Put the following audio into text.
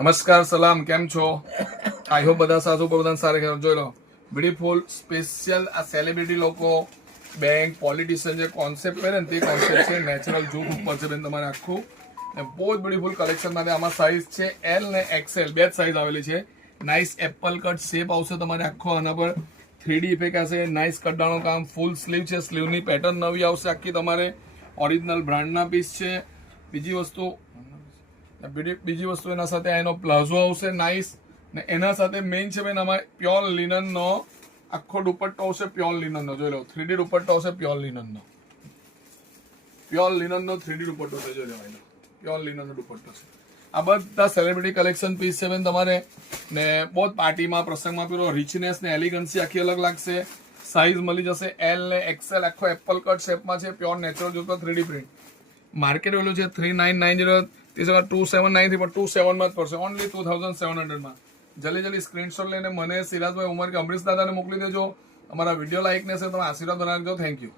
નમસ્કાર સલામ, કેમ છો? આઈ હોપ બધા સાસુ બધા સારા ખેર. જોઈ લો બ્યુટીફુલ સ્પેશિયલ આ સેલિબ્રિટી લોકો બેંક પોલિટિશિયન જે કોન્સેપ્ટ પહેરે ને તે કોન્સેપ્ટ છે. નેચરલ જૂટ ઉપર છે બેન તમારે આખું ને બહુ જ બ્યુટીફુલ કલેક્શન માટે. આમાં સાઇઝ છે એલ ને એક્સએલ, બે જ સાઇઝ આવેલી છે. નાઇસ એપલ કટ શેપ આવશે તમારે આખો. આના પર 3D ઇફેક્ટ હશે. નાઇસ કટડાનું કામ, ફૂલ સ્લીવ છે. સ્લીવની પેટર્ન નવી આવશે આખી તમારે. ઓરિજિનલ બ્રાન્ડના પીસ છે. બીજી વસ્તુ એના સાથે એનો પ્લાઝો આવશે નાઇસ ને એના સાથે મેઇન છે બેન અમારે પ્યોર લિનનનો આખો દુપટ્ટો આવશે. પ્યોર લિનનનો જોઈ લો 3D દુપટ્ટો આવશે. પ્યોર લિનનનો 3D દુપટ્ટો છે. જોઈ લો પ્યોર લિનનનો દુપટ્ટો છે. આ બધા સેલિબ્રિટી કલેક્શન પીસ છે બેન તમારે ને બહુ જ પાર્ટીમાં પ્રસંગમાં પેલો રિચનેસ ને એલિગન્સી આખી અલગ લાગશે. સાઇઝ મળી જશે એલ ને એક્સએલ. આખો એપલ કટ શેપમાં છે. પ્યોર નેચરલ જોતો 3D પ્રિન્ટ. માર્કેટ વેલ્યુ છે 3990. તે જગ્યા 2793 પણ 27 માં જ પડશે. ઓનલી 2700 માં. જલ્દી સ્ક્રીનશોટ લઈને મને સિરાજભાઈ ઉમર કે અમરીશ દાદાને મોકલી દેજો. અમારા વિડીયો લાઈક ને છે તમે આશીર્વાદ બનાવજો. Thank you.